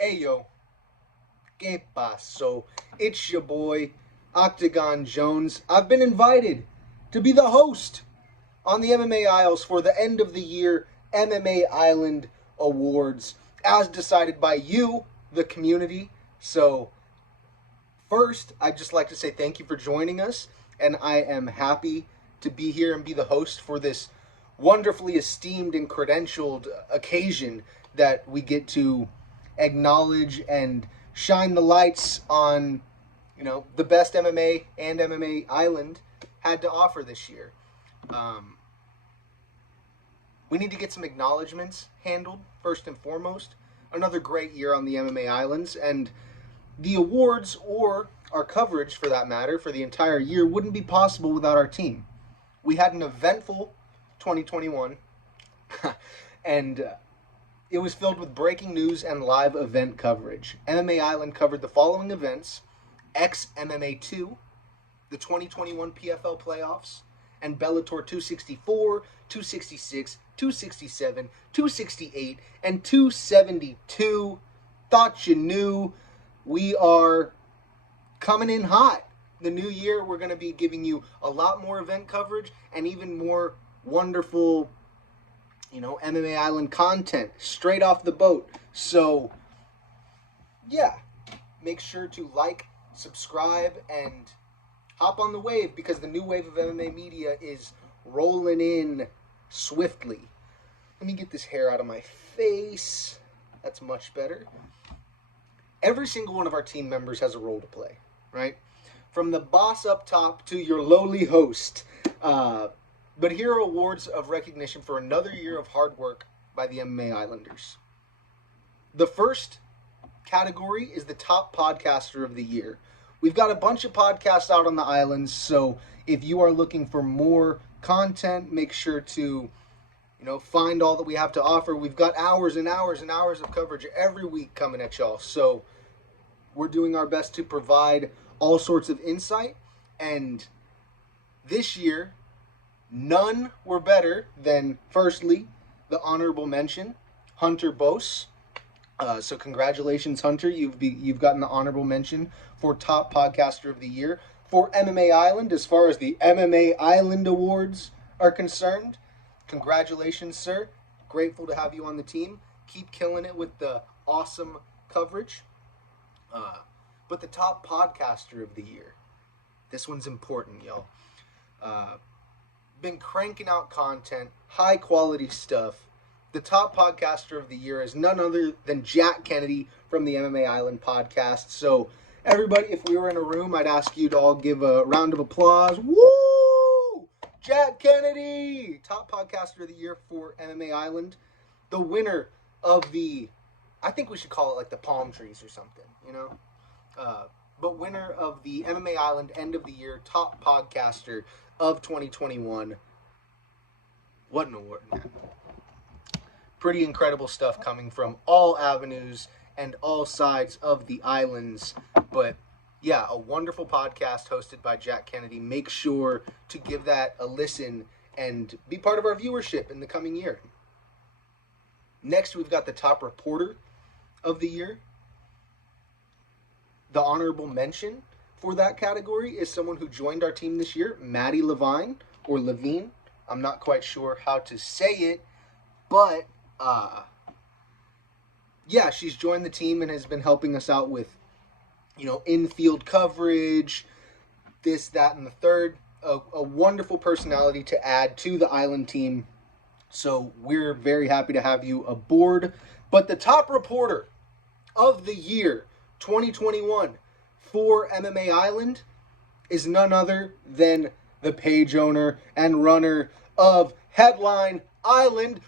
Hey yo, ¿qué pasó? It's your boy, Octagon Jones. I've been invited to be the host on the MMA Isles for the end of the year MMA Island Awards, as decided by you, the community. So, first, I'd just like to say thank you for joining us, and I am happy to be here and be the host for this wonderfully esteemed and credentialed occasion that we get to acknowledge and shine the lights on, the best MMA and MMA Island had to offer this year. We need to get some acknowledgments handled first and foremost. Another great year on the MMA Islands, and the awards, or our coverage for that matter, for the entire year wouldn't be possible without our team. We had an eventful 2021, and it was filled with breaking news and live event coverage. MMA Island covered the following events: MMA 2, the 2021 PFL playoffs, and Bellator 264, 266, 267, 268, and 272. Thought you knew. We are coming in hot. The new year, we're going to be giving you a lot more event coverage and even more wonderful, MMA Island content straight off the boat. So, yeah, make sure to like, subscribe, and hop on the wave, because the new wave of MMA media is rolling in swiftly. Let me get this hair out of my face. That's much better. Every single one of our team members has a role to play, right? From the boss up top to your lowly host. But here are awards of recognition for another year of hard work by the MMA Islanders. The first category is the top podcaster of the year. We've got a bunch of podcasts out on the islands, so if you are looking for more content, make sure to find all that we have to offer. We've got hours and hours and hours of coverage every week coming at y'all. So we're doing our best to provide all sorts of insight. And this year, none were better than, firstly, the honorable mention, Hunter Bose. So congratulations, Hunter. You've gotten the honorable mention for top podcaster of the year for MMA Island, as far as the MMA Island Awards are concerned. Congratulations, sir. Grateful to have you on the team. Keep killing it with the awesome coverage. But the top podcaster of the year. This one's important, y'all. Been cranking out content, high quality stuff. The top podcaster of the year is none other than Jack Kennedy from the MMA Island podcast. So, everybody, if we were in a room, I'd ask you to all give a round of applause. Woo! Jack Kennedy, top podcaster of the year for MMA Island. The winner of I think we should call it like the palm trees or something, but winner of the MMA Island end of the year top podcaster of 2021. What an award, man. Pretty incredible stuff coming from all avenues and all sides of the islands. But yeah, a wonderful podcast hosted by Jack Kennedy. Make sure to give that a listen and be part of our viewership in the coming year. Next, we've got the top reporter of the year. The honorable mention for that category is someone who joined our team this year, Maddie Levine, or Levine. I'm not quite sure how to say it, but yeah, she's joined the team and has been helping us out with, in-field coverage, this, that, and the third. A wonderful personality to add to the Island team. So we're very happy to have you aboard. But the top reporter of the year, 2021, for MMA Island is none other than the page owner and runner of Headline Island.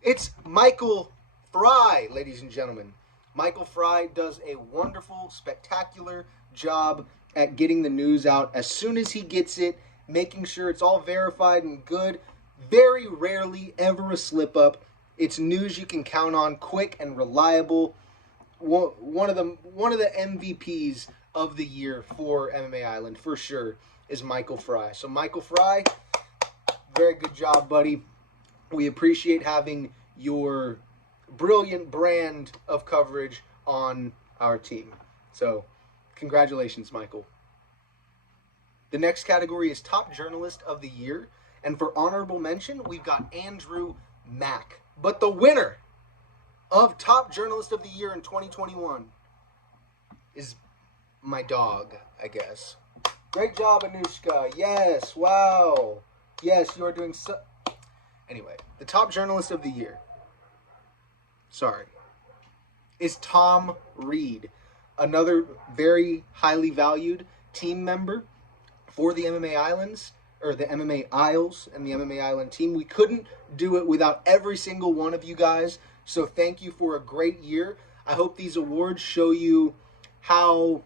It's Michael Fry, ladies and gentlemen. Michael Fry does a wonderful, spectacular job at getting the news out as soon as he gets it, making sure it's all verified and good. Very rarely ever a slip up. It's news you can count on, quick and reliable. One of the MVPs of the year for MMA Island for sure is Michael Fry. So Michael Fry, very good job, buddy. We appreciate having your brilliant brand of coverage on our team. So, congratulations, Michael. The next category is Top Journalist of the Year. And for honorable mention, we've got Andrew Mack. But the winner of Top Journalist of the Year in 2021 is my dog, I guess. Great job, Anushka. Yes, wow. Yes, you are doing so... Anyway, the Top Journalist of the Year, is Tom Reed, another very highly valued team member for the MMA Islands, or the MMA Isles and the MMA Island team. We couldn't do it without every single one of you guys, so thank you for a great year. I hope these awards show you how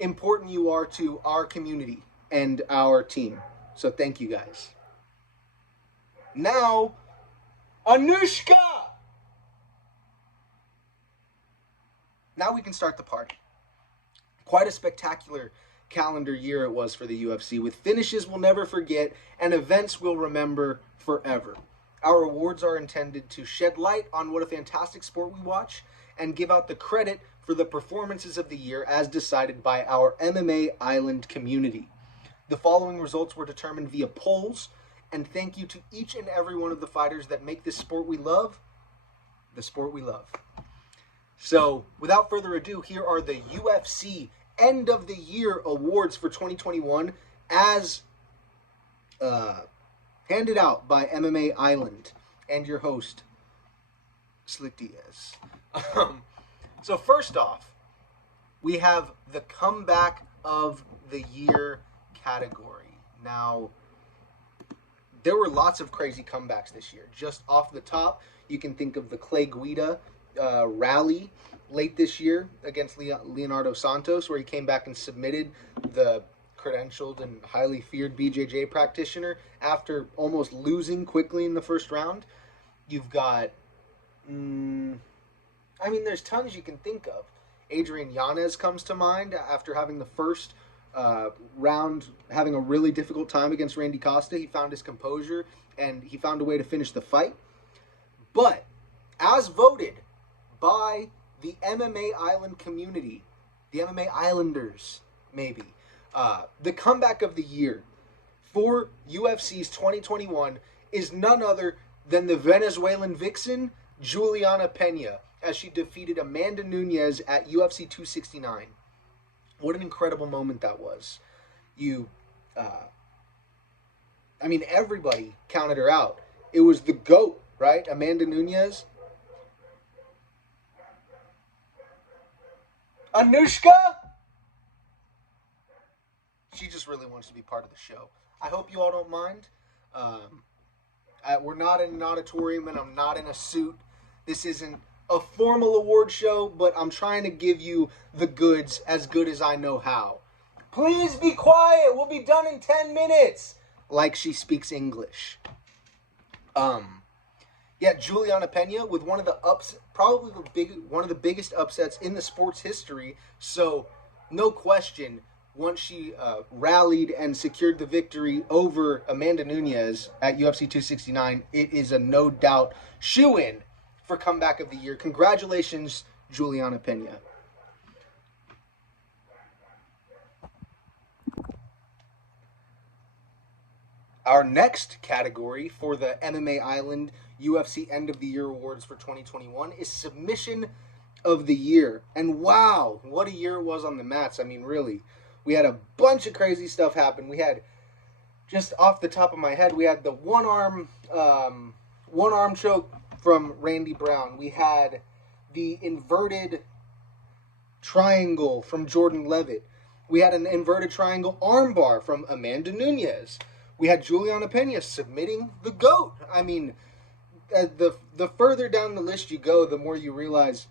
important you are to our community and our team. So thank you guys. Now, Anushka! Now we can start the party. Quite a spectacular calendar year it was for the UFC, with finishes we'll never forget and events we'll remember forever. Our awards are intended to shed light on what a fantastic sport we watch and give out the credit for the performances of the year as decided by our MMA Island community. The following results were determined via polls, and thank you to each and every one of the fighters that make this sport we love, the sport we love. So, without further ado, here are the UFC End of the Year Awards for 2021 as handed out by MMA Island and your host, Slick Diaz. So first off, we have the Comeback of the Year category. Now, there were lots of crazy comebacks this year. Just off the top, you can think of the Clay Guida rally late this year against Leonardo Santos, where he came back and submitted the credentialed and highly feared BJJ practitioner after almost losing quickly in the first round. You've got, there's tons you can think of. Adrian Yanez comes to mind after having the first round, having a really difficult time against Randy Costa. He found his composure and he found a way to finish the fight. But as voted by the MMA Island community, the MMA Islanders, maybe, the Comeback of the Year for UFC's 2021 is none other than the Venezuelan vixen, Juliana Pena, as she defeated Amanda Nunes at UFC 269. What an incredible moment that was. Everybody counted her out. It was the GOAT, right? Amanda Nunes. Anushka? She just really wants to be part of the show. I hope you all don't mind. We're not in an auditorium and I'm not in a suit. This isn't a formal award show, but I'm trying to give you the goods as good as I know how. Please be quiet. We'll be done in 10 minutes. Like she speaks English. Juliana Pena with one of the one of the biggest upsets in the sport's history. So, no question, once she rallied and secured the victory over Amanda Nunes at UFC 269, it is a no doubt shoo-in for Comeback of the Year. Congratulations, Juliana Pena. Our next category for the MMA Island UFC End of the Year Awards for 2021 is Submission of the Year. And wow, what a year it was on the mats. I mean, really, we had a bunch of crazy stuff happen. We had, just off the top of my head, we had the one arm choke from Randy Brown. We had the inverted triangle from Jordan Levitt. We had an inverted triangle armbar from Amanda Nunes. We had Juliana Pena submitting the GOAT. I mean, the further down the list you go, the more you realize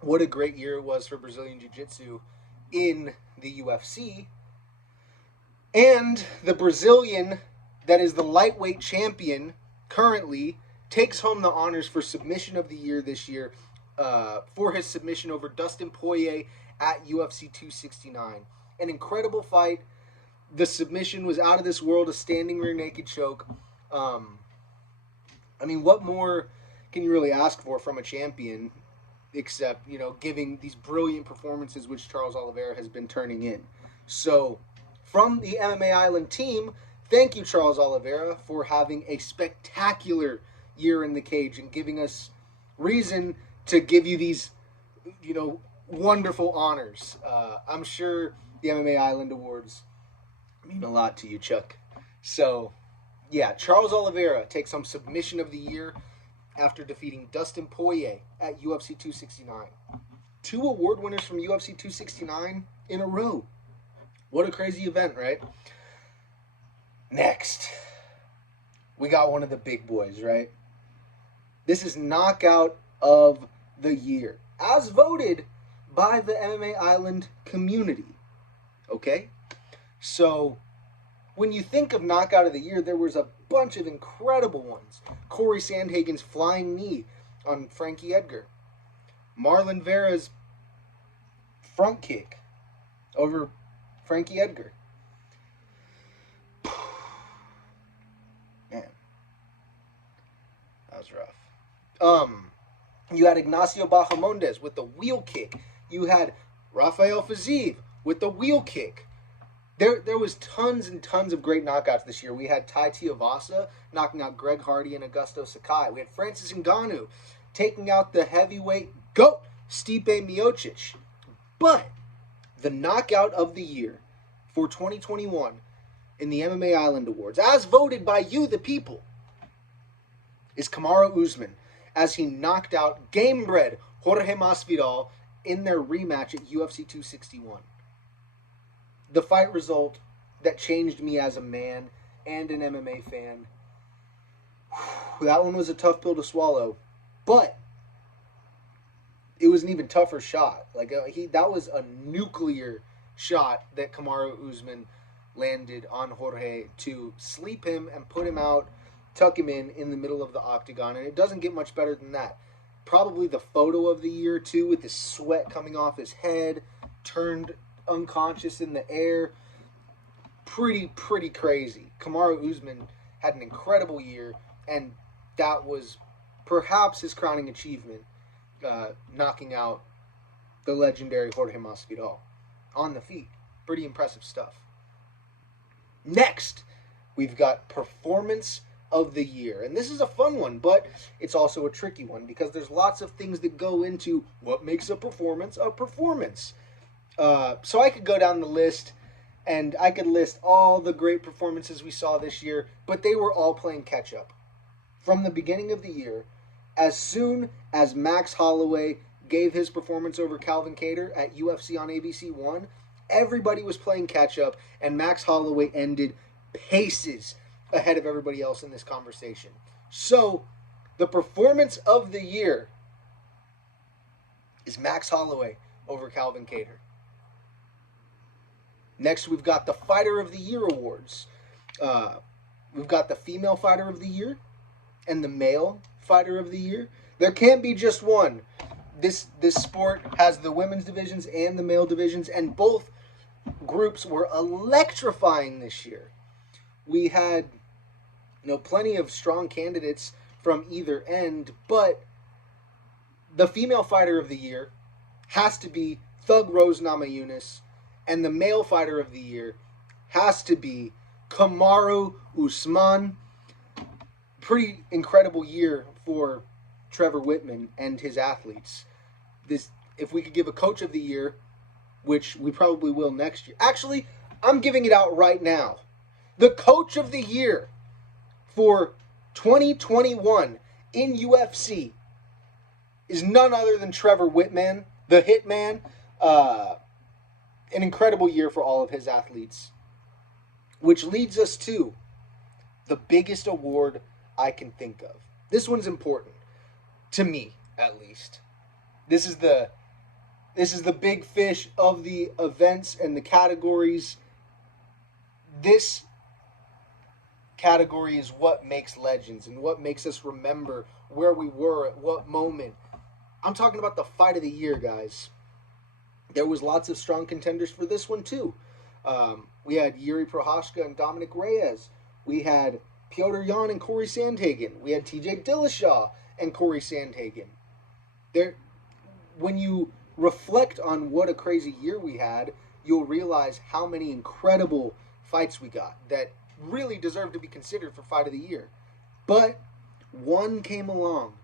what a great year it was for Brazilian Jiu-Jitsu in the UFC. And the Brazilian that is the lightweight champion currently takes home the honors for Submission of the Year this year for his submission over Dustin Poirier at UFC 269. An incredible fight. The submission was out of this world, a standing rear naked choke. What more can you really ask for from a champion, except, giving these brilliant performances which Charles Oliveira has been turning in. So, from the MMA Island team, thank you, Charles Oliveira, for having a spectacular year in the cage and giving us reason to give you these, wonderful honors. I'm sure the MMA Island Awards mean a lot to you, Chuck. So, yeah, Charles Oliveira takes home Submission of the Year after defeating Dustin Poirier at UFC 269. 2 award winners from UFC 269 in a row. What a crazy event, right? Next, we got one of the big boys, right? This is Knockout of the Year, as voted by the MMA Island community. Okay? So, when you think of Knockout of the Year, there was a bunch of incredible ones. Corey Sandhagen's flying knee on Frankie Edgar. Marlon Vera's front kick over Frankie Edgar. Man, that was rough. You had Ignacio Bahamondes with the wheel kick. You had Rafael Fiziev with the wheel kick. There was tons and tons of great knockouts this year. We had Tai Tuivasa knocking out Greg Hardy and Augusto Sakai. We had Francis Ngannou taking out the heavyweight GOAT, Stipe Miocic. But the knockout of the year for 2021 in the MMA Island Awards, as voted by you, the people, is Kamaru Usman, as he knocked out game-bred Jorge Masvidal in their rematch at UFC 261. The fight result that changed me as a man and an MMA fan. That one was a tough pill to swallow, but it was an even tougher shot. That was a nuclear shot that Kamaru Usman landed on Jorge to sleep him and put him out, tuck him in the middle of the octagon, and it doesn't get much better than that. Probably the photo of the year, too, with the sweat coming off his head, turned unconscious in the air. Pretty crazy. Kamaru Usman had an incredible year, and that was perhaps his crowning achievement, knocking out the legendary Jorge Masvidal on the feet. Pretty impressive stuff. Next, we've got Performance of the Year. And this is a fun one, but it's also a tricky one because there's lots of things that go into what makes a performance a performance. So I could go down the list and I could list all the great performances we saw this year, but they were all playing catch up. From the beginning of the year, as soon as Max Holloway gave his performance over Calvin Kattar at UFC on ABC 1, everybody was playing catch up, and Max Holloway ended paces ahead of everybody else in this conversation. So, the performance of the year is Max Holloway over Calvin Kattar. Next, we've got the Fighter of the Year awards. We've got the Female Fighter of the Year and the Male Fighter of the Year. There can't be just one. This sport has the women's divisions and the male divisions, and both groups were electrifying this year. We had plenty of strong candidates from either end, but the Female Fighter of the Year has to be Thug Rose Namajunas, and the Male Fighter of the Year has to be Kamaru Usman. Pretty incredible year for Trevor Whitman and his athletes. If we could give a Coach of the Year, which we probably will next year. Actually, I'm giving it out right now. The Coach of the Year for 2021 in UFC is none other than Trevor Whitman, the Hitman. An incredible year for all of his athletes. Which leads us to the biggest award I can think of. This one's important. To me, at least. This is the big fish of the events and the categories. This category is what makes legends and what makes us remember where we were at what moment. I'm talking about the Fight of the Year, guys. There was lots of strong contenders for this one, too. We had Yuri Prochazka and Dominic Reyes. We had Petr Yan and Corey Sandhagen. We had TJ Dillashaw and Corey Sandhagen. When you reflect on what a crazy year we had, you'll realize how many incredible fights we got that really deserve to be considered for Fight of the Year. But one came along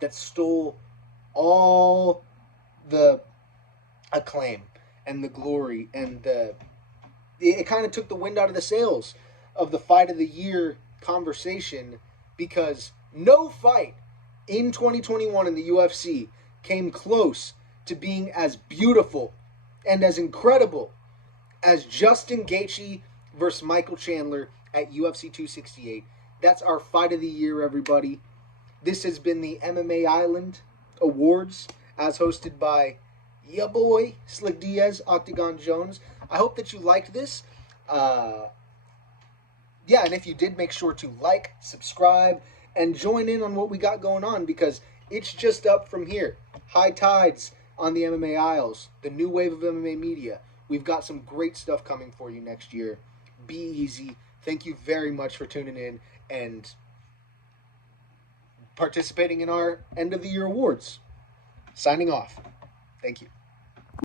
that stole all the acclaim and the glory, and it kind of took the wind out of the sails of the Fight of the Year conversation, because no fight in 2021 in the UFC came close to being as beautiful and as incredible as Justin Gaethje versus Michael Chandler at UFC 268. That's our Fight of the Year, everybody. This has been the MMA Island Awards, as hosted by ya boy, Slick Diaz, Octagon Jones. I hope that you liked this. And if you did, make sure to like, subscribe, and join in on what we got going on, because it's just up from here. High tides on the MMA Isles, the new wave of MMA media. We've got some great stuff coming for you next year. Be easy. Thank you very much for tuning in and participating in our end of the year awards. Signing off. Thank you.